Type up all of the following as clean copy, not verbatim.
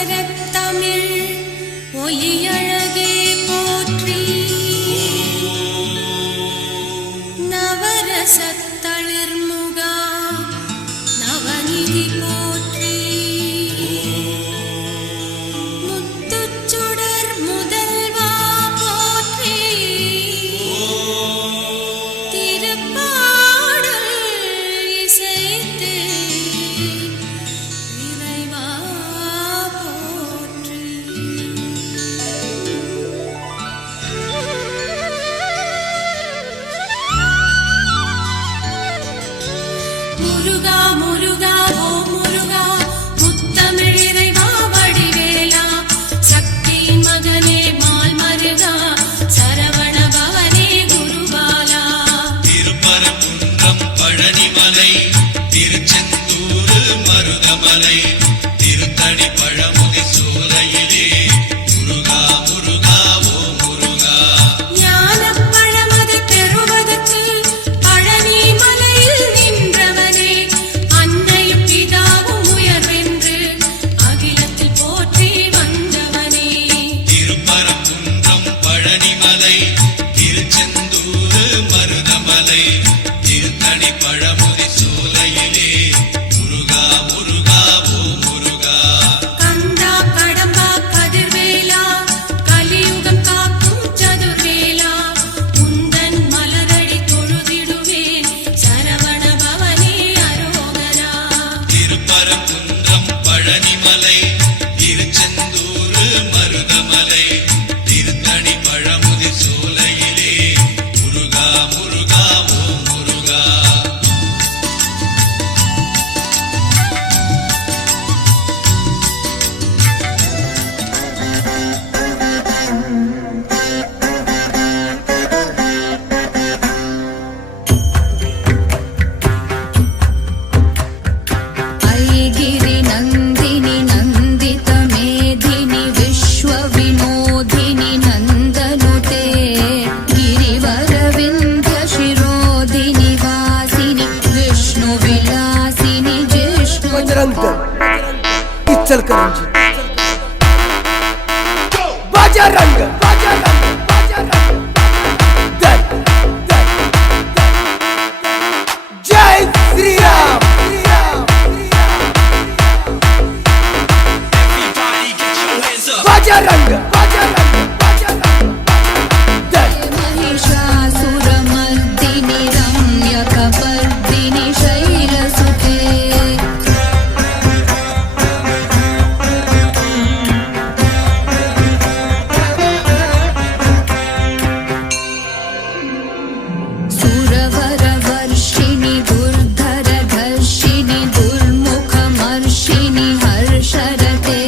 அமரத்தமிழ் ஒலியழகே போற்றி நவரசத்தளிர்முகா நவநிதி போற்றி முத்துச்சுடர் முதல்வா போற்றி திருப்பாடல் இசைத்து இறைவா போற்றி முருகா முருகா ஓ முருகா முத்தமிழ் இறைவா வடிவேலா சக்தியின் மகனே மால் மருகா சரவண பவனே குருபாலா திருப்பரங்குன்றம் பழனிமலை திருச்செந்தூர் மருதமலை திருத்தணி பழமுதி சோலையிலே முருகா முருகா ஓ முருகா ஞானப் பழமது பெறுவதற்கு பழனி மலையில் நின்றவனே அன்னையும் பிதாவும் உயர்வென்று அகிலத்தில் போற்றி வந்தவனே திருப்பரங்குன்றம் பழனிமலை திருச்செந்தூர் மருதமலை திருத்தணி பழமுதி சோலையிலே முருகா முருகா ஓ முருகா கந்தா கடம்பா கதிர்வேலா கலியுகம் காக்கும் சதுர்வேலா உந்தன் மலரடி தொழுதிடுவேன் சரவண பவனே அரோகரா திருப்பரங்குன்றம் பழனிமலை திருச்செந்தூர் மருதமலை திருத்தணி பழமுதி சோலையிலே முருகா முருகா ஓ முருகா ऐगिरि नन्दिनि नन्दित मेधिनि विश्वविनोदिनि नन्दनुते गिरिवरविन्ध्य शिरोधिनि वासिनि विष्णुविलासिनि जिष्णु बजरंग इचलकरंजी बजरंग बजरंग बजरंग दल दल जय श्री राम बजरंग बजरंग बजरंग दल महिषासुरमर्दिनि रम्यकपर्दिनि शैलसुते सुरवरवर्षिणि दुर्धरधर्षिणि दुर्मुखमर्षिणि हर्षरते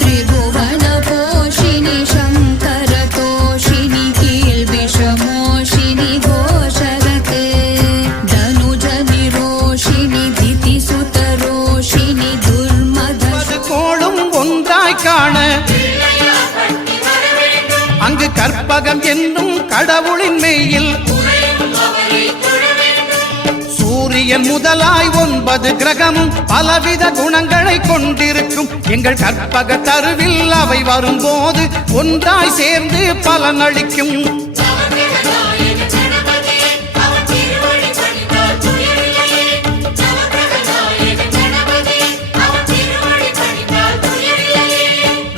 त्रिभुवनपोषिणि शङ्करतोषिणि कील्विषमोषिणि घोषरते धनुजनिरोषिणि दितिसुतरोषिणि दुर्मधर्ष கோளும் ஒன்றாய் காண அங்கு கற்பகம் என்னும் கடவுளின் மெய்யில் சூரியன் முதலாய் 9 கிரகமும் பலவித குணங்களை கொண்டிருக்கும் எங்கள் கற்பக தருவில் அவை வரும்போது ஒன்றாய் சேர்ந்து பலனளிக்கும்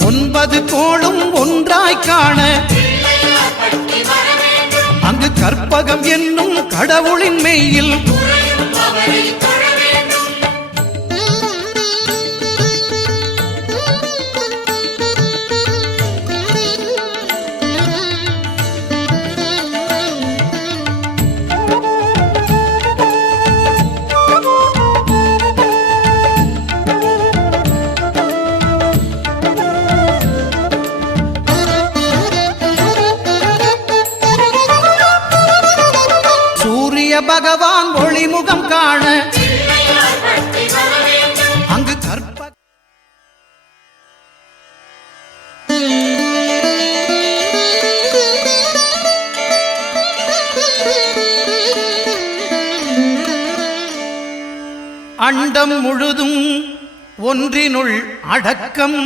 ஒன்பது கோளும் ஒன்றாய் காண அங்கு கற்பகம் என்னும் கடவுளின் மெய்யில் சூரிய பகவான் ஒளிமுகம் காண அங்கு கற்ப அண்டம் முழுதும் ஒன்றினுள் அடக்கம்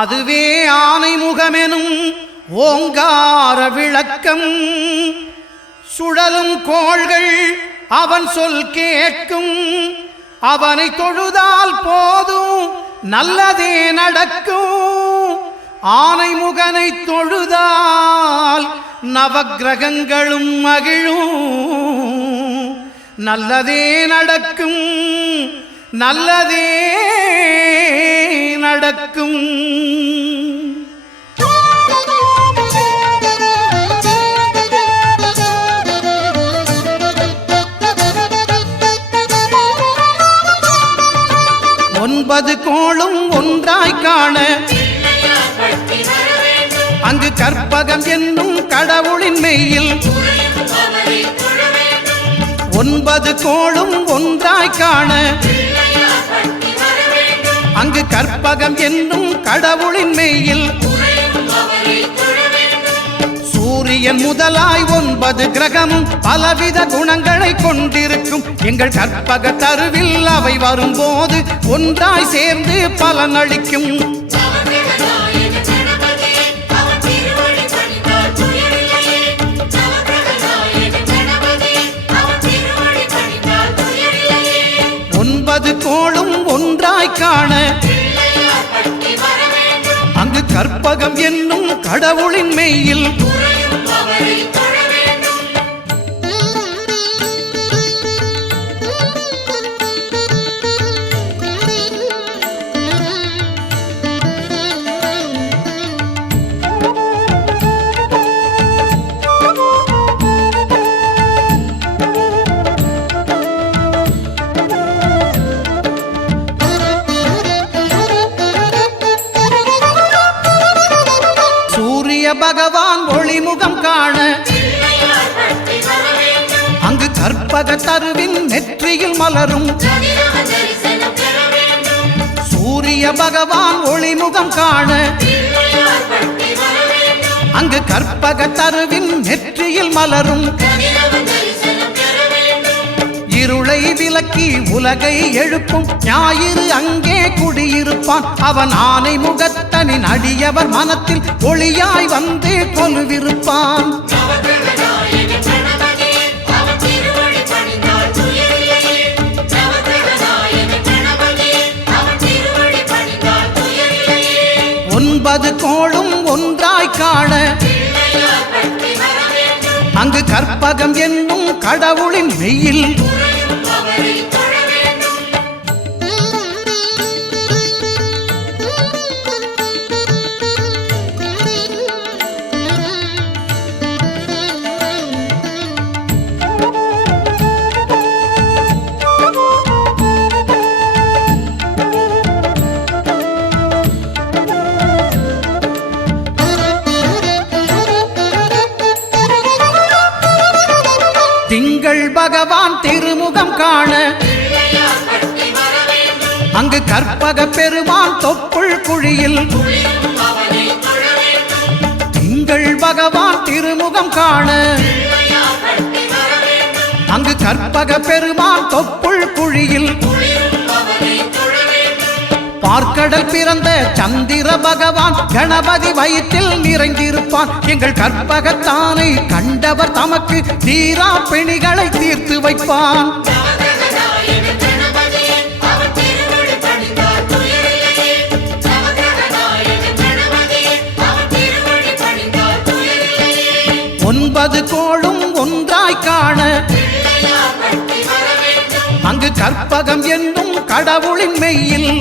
அதுவே ஆனைமுகமெனும் ஓங்கார விளக்கம். சுழலும் கோள்கள் அவன் சொல் கேட்கும், அவனை தொழுதால் போதும் நல்லதே நடக்கும். ஆனைமுகனை தொழுதால் நவக்கிரகங்களும் மகிழும், நல்லதே நடக்கும், நல்லதே நடக்கும். ஒன்பது கோளும் ஒன்றாய் காண அங்கு கற்பகம் என்னும் கடவுளின் மெய்யில். ஒன்பது கோளும் ஒன்றாய் காண அங்கு கற்பகம் என்னும் கடவுளின் மெய்யில். சூரியன் முதலாய் 9 கிரகமும் பலவித குணங்களை கொண்டிருக்கும். எங்கள் கற்பக தருவில் அவை வரும்போது ஒன்றாய் சேர்ந்து பலனளிக்கும். ஒன்பது கோளும் ஒன்றாய் காண அங்கு கற்பகம் என்னும் கடவுளின் மெய்யில். பகவான் ஒளிமுகம் காண அங்கு கற்பக தருவின் நெற்றியில் மலரும். சூரிய பகவான் ஒளிமுகம் காண அங்கு கற்பக தருவின் நெற்றியில் மலரும். இருளை விலக்கி உலகை எழுப்பும் ஞாயிறு அங்கே குடியிருப்பான். அவன் ஆனை முகத்தனின் அடியவர் மனத்தில் ஒளியாய் வந்து கொலுவிருப்பான். ஒன்பது கோளும் ஒன்றாய் காண அங்கு கற்பகம் என்னும் கடவுளின் மெய்யில். திங்கள் பகவான் திருமுகம் காண அங்கு கற்பக பெருமான் தொப்புள் குழியில். திங்கள் பகவான் திருமுகம் காண அங்கு கற்பக பெருமான் தொப்புள் குழியில். பார்க்கடல் பிறந்த சந்திர பகவான் கணபதி வயிற்றில் நிறைந்திருப்பான். எங்கள் கற்பகத்தானை கண்டவர் தமக்கு தீரா பிணிகளை தீர்த்து வைப்பான். ஒன்பது கோளும் ஒன்றாய் காண அங்கு கற்பகம் என்னும் கடவுளின் மெய்யில்.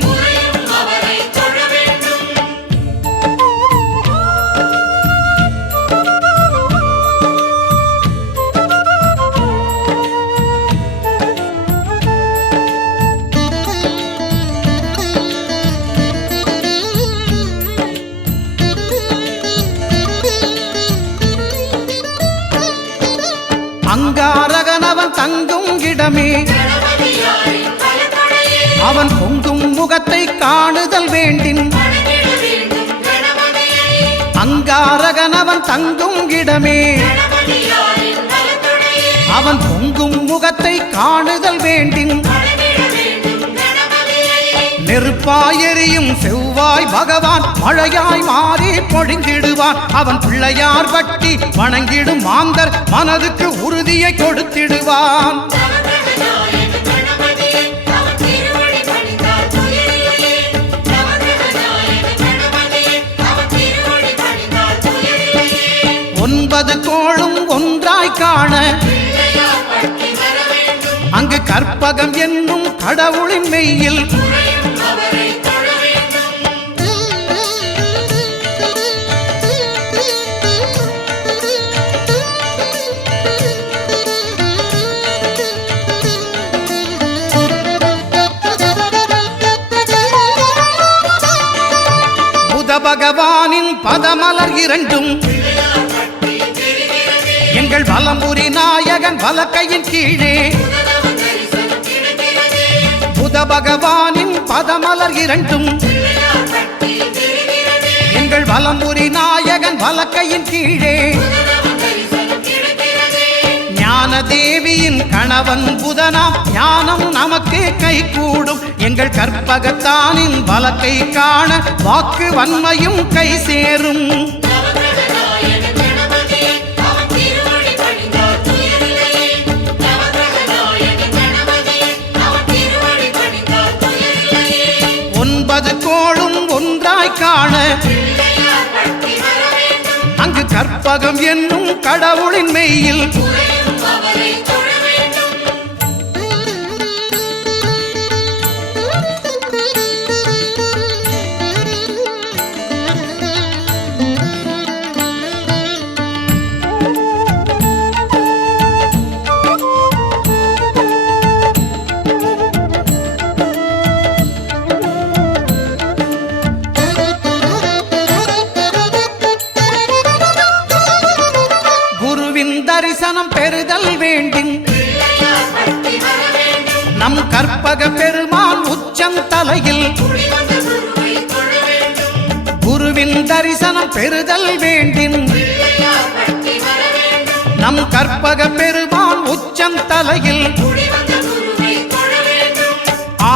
அங்காரகனவன் தங்கும் இடமே அவன் பொங்கும் முகத்தை காணுதல் வேண்டின். அங்காரகனவன் தங்கும் இடமே அவன் பொங்கும் முகத்தை காணுதல் வேண்டின். நெருப்பாயெரியும் செவ்வாய் பகவான் மழையாய் மாறி பொழிந்திடுவான். அவன் பிள்ளையார் பட்டி வணங்கிடும் மாந்தர் மனதுக்கு உறுதியை கொடுத்திடுவான். ஒன்பது கோளும் ஒன்றாய் காண அங்கு கற்பகம் என்னும் கடவுளின் மெய்யில் புத பகவானின் பதமலர் இரண்டும் எங்கள் வலம்புரி நாயகன் வலக்கையின் கீழே புத பகவானின் பதமலர் இரண்டும் எங்கள் வலம்புரி நாயகன் வலக்கையின் கீழே ஞான தேவியின் கணவன் புதனாம் ஞானம் நமக்கு கை கூடும். எங்கள் கற்பகத்தானின் வலக்கை காண வாக்கு வன்மையும் கை சேரும். ஒன்பது கோளும் ஒன்றாய் காண அங்கு கற்பகம் என்னும் கடவுளின் மெய்யில் தரிசனம் பெறுதல் வேண்டின் நம் கற்பக பெருமான் உச்சம் தலையில் குருவின் தரிசனம் பெறுதல் வேண்டின் நம் கற்பக பெருமான் உச்சம் தலையில்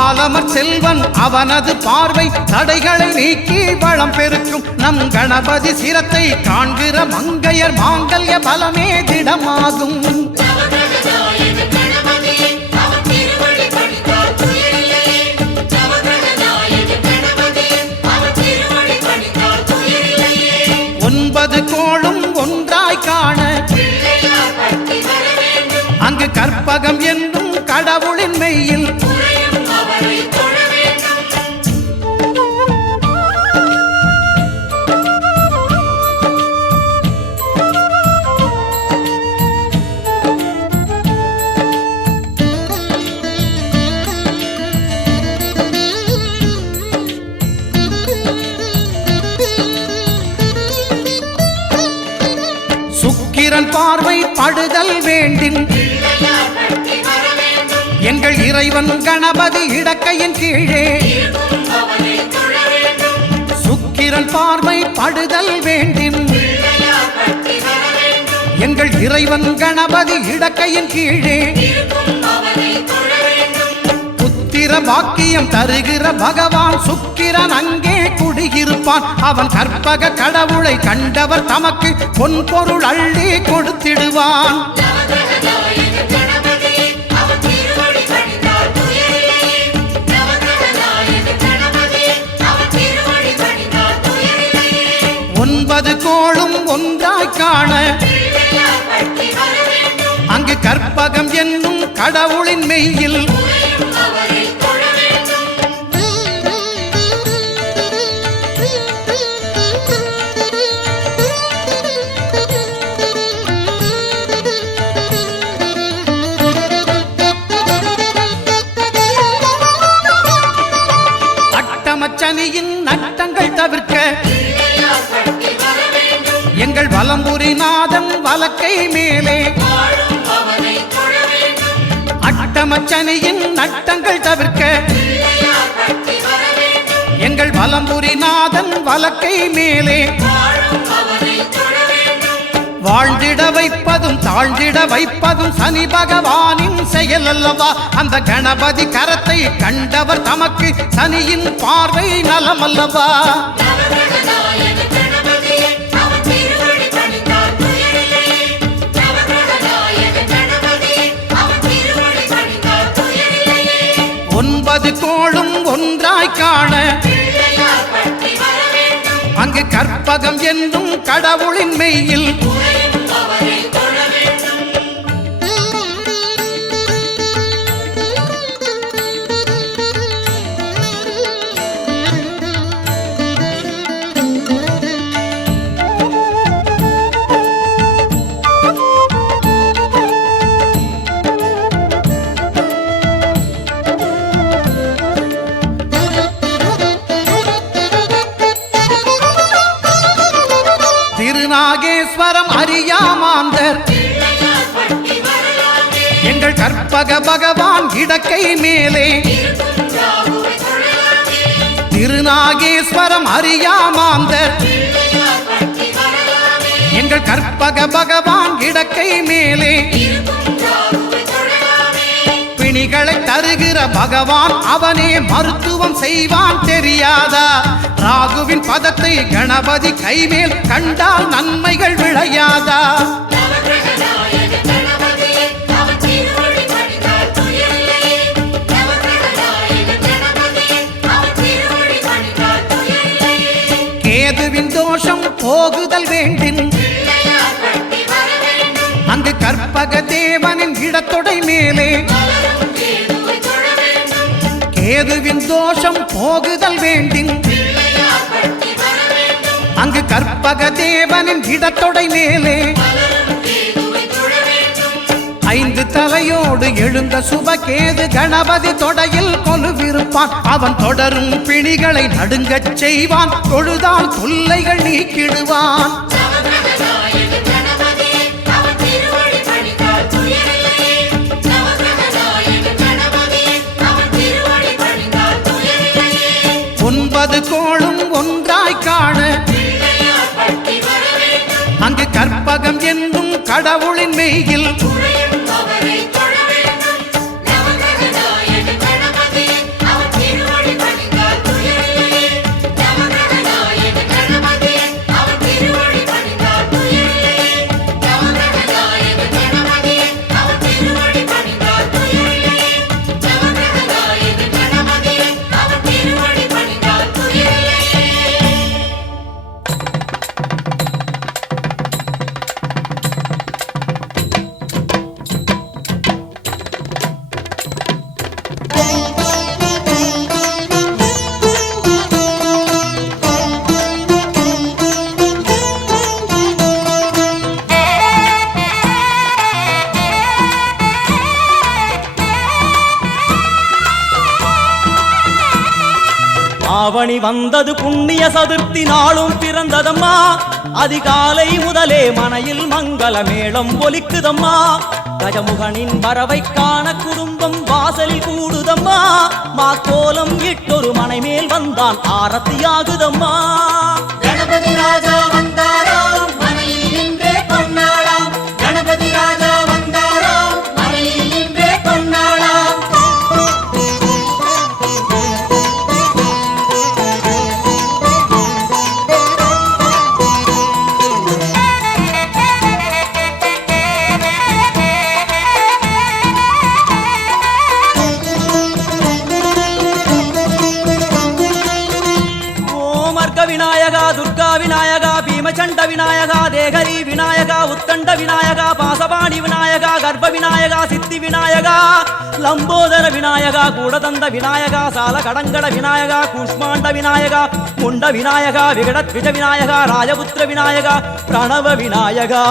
ஆலமர் செல்வன் அவனது பார்வை தடைகளை நீக்கி வளம் பெருக்கும். நம் கணபதி சிரத்தை காண்கிற மங்கையர் மாங்கல்ய பலமே திடமாகும். ஒன்பது கோளும் ஒன்றாய் காண அங்கு கற்பகம் என்னும் கடவுளின் மெய்யில் சுக்கிரன் பார்வை படுதல் வேண்டின் எங்கள் இறைவன் கணபதி இடக்கையின் கீழே சுக்கிரன் பார்வை படுதல் வேண்டின் எங்கள் இறைவன் கணபதி இடக்கையின் கீழே புத்திர பாக்கியம் தருகிற பகவான் சுக்கிரன் அங்கே குடியிருப்பான். அவன் கற்பக கடவுளை கண்டவர் தமக்கு பொன் பொருள் அள்ளி கொடுத்திடுவான். ஒன்பது கோளும் ஒன்றாய் காண அங்கு கற்பகம் என்னும் கடவுளின் மெய்யில் அட்டமச்சனியின் நட்டங்கள் தவிர்க்க எங்கள் வலம்புரி நாதன் வலக்கை மேலே அட்டமச்சனியின் நட்டங்கள் தவிர்க்க எங்கள் வலம்புரி நாதன் வலக்கை மேலே வாழ்ந்திட வைப்பதும் தாழ்ந்திட வைப்பதும் சனி பகவானின் செயல் அல்லவா? அந்த கணபதி கரத்தை கண்டவர் தமக்கு சனியின் பார்வை நலம் அல்லவா? ஒன்பது கோளும் ஒன்றாய் காண அங்கு கற்பகம் என்னும் கடவுளின் மெய்யில் திருநாகேஸ்வரம் அறியாமாந்தர் எங்கள் கற்பக பகவான் இடக்கை மேலே திருநாகேஸ்வரம் அறியாமாந்தர் எங்கள் கற்பக பகவான் இடக்கை மேலே பிணிகளை தருகிற பகவான் அவனே மருத்துவம் செய்வான் தெரியாதா? ராகுவின் பதத்தை கணபதி கைமேல் கண்டால் நன்மைகள் விளையாதா? கேதுவின் தோஷம் போகுதல் வேண்டின் அங்கு கற்பக தேவனின் இடத்தொடை மேலே கேதுவின் தோஷம் போகுதல் வேண்டின் அங்கு கற்பக தேவனின் இடத்தொடை மேலே ஐந்து தலையோடு எழுந்த சுபகேது கணபதி தொடையில் கொலுவிருப்பான். அவன் தொடரும் பிணிகளை நடுங்கச் செய்வான். தொழுதால் தொல்லைகள் நீக்கிடுவான். ஒன்பது கோளும் ஒன்றாய் காண அங்கு கற்பகம் என்னும் கடவுளின் மெய்யில் ஆவணி வந்தது புண்ணிய சதுர்த்தி நாளும் பிறந்ததம்மா. அதிகாலை முதலே மனையில் மங்கள மேளம் ஒலிக்குதம்மா. கஜமுகனின் வரவை காண குடும்பம் வாசலில் கூடுதம்மா. மாக்கோலம் இட்டொரு மனை மேல் வந்தான் ஆரத்தியாகுதம்மா. கணபதி ராஜா வந்தாராம் மனையில் இன்றே பொன்னாளாம். கணபதி ராஜா வந்தாராம் மனையில் இன்றே பொன்னாளாம். விநாயகா துர்கா விநாயகா பீமச்சண்ட விநாயகா தேகரி விநாயகா உத்தண்ட விநாயகா பாசபாணி விநாயகா கர்ப்ப விநாயகா சித்தி விநாயகா லம்போதர விநாயகா கூடதந்த விநாயகா சால கடங்கட விநாயகா கூஷ்மாண்ட விநாயகா முண்ட விநாயகா விகடத்விஜ விநாயகா ராஜபுத்திர விநாயகா பிரணவ விநாயகா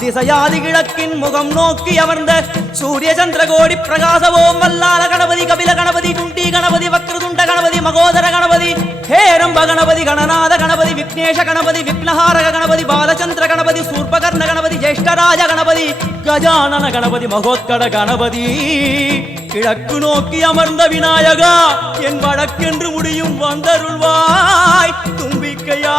திசையாதி கிழக்கின் முகம் நோக்கி அமர்ந்த சூரிய சந்திரகோடி பிரகாச ஓம் வல்லால கணபதி கபில கணபதி துண்டி கணபதி வக்ரதுண்ட கணபதி மகோதர கணபதி ஹேரம்ப கணபதி கணநாத கணபதி விக்னேஷ கணபதி விக்னஹாரக கணபதி பாலச்சந்திர கணபதி சூர்பகர்ண கணபதி ஜேஷ்டராஜ கணபதி கஜானன கணபதி மகோத்கட கணபதி கிழக்கு நோக்கி அமர்ந்த விநாயகா என் வழக்கென்று முடியும் வந்தருள்வாய் தும்பிக்கையா